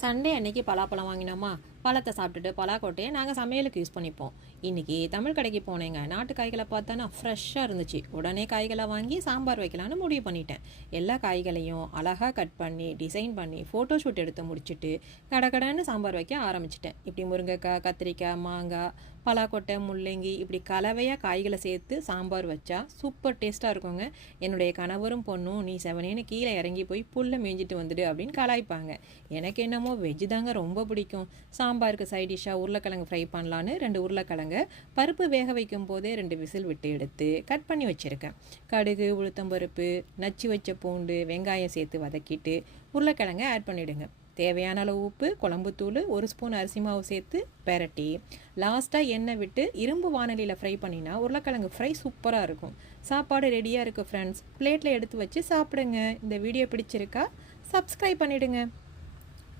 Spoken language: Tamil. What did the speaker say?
சண்டே அன்னைக்கு பலாப்பழம் வாங்கினோமா, பழத்தை சாப்பிட்டுட்டு பலாக்கொட்டையை நாங்கள் சமையலுக்கு யூஸ் பண்ணிப்போம். இன்றைக்கி தமிழ் கடைக்கு போனேங்க. நாட்டு காய்களை பார்த்தானா ஃப்ரெஷ்ஷாக இருந்துச்சு. உடனே காய்களை வாங்கி சாம்பார் வைக்கலான்னு முடிவு பண்ணிட்டேன். எல்லா காய்களையும் அழகாக கட் பண்ணி டிசைன் பண்ணி ஃபோட்டோ ஷூட் எடுத்து முடிச்சுட்டு கடகடன்னு சாம்பார் வைக்க ஆரம்பிச்சிட்டேன். இப்படி முருங்கைக்காய், கத்திரிக்காய், மாங்காய், பலாக்கொட்டை, முள்ளங்கி இப்படி கலவையாக காய்களை சேர்த்து சாம்பார் வச்சா சூப்பர் டேஸ்ட்டாக இருக்குங்க. என்னுடைய கணவரும் பொண்ணும் நீ செவனேன்னு கீழே இறங்கி போய் புல்லை மேய்ஞ்சிட்டு வந்துடு அப்படின்னு கலாய்ப்பாங்க. எனக்கு என்னமோ வெஜ்ஜு தாங்க ரொம்ப பிடிக்கும். சாம்பாருக்கு சைட் டிஷ்ஷாக உருளைக்கிழங்கு ஃப்ரை பண்ணலான்னு 2 உருளைக்கிழங்கு பருப்பு வேக வைக்கும் போதே 2 விசில் விட்டு எடுத்து கட் பண்ணி வச்சுருக்கேன். கடுகு, உளுத்தம்பருப்பு, நச்சு வச்ச பூண்டு, வெங்காயம் சேர்த்து வதக்கிட்டு உருளைக்கிழங்கை ஆட் பண்ணிவிடுங்க. தேவையான அளவு உப்பு, குழம்புத்தூள், 1 ஸ்பூன் அரிசி மாவு சேர்த்து பெரட்டி லாஸ்ட்டாக எண்ணெய் விட்டு இரும்பு வானலியில் ஃப்ரை பண்ணினா உருளைக்கிழங்கு ஃப்ரை சூப்பராக இருக்கும். சாப்பாடு ரெடியாக இருக்குது ஃப்ரெண்ட்ஸ். பிளேட்டில் எடுத்து வச்சு சாப்பிடுங்க. இந்த வீடியோ பிடிச்சிருக்கா? சப்ஸ்கிரைப் பண்ணிவிடுங்க.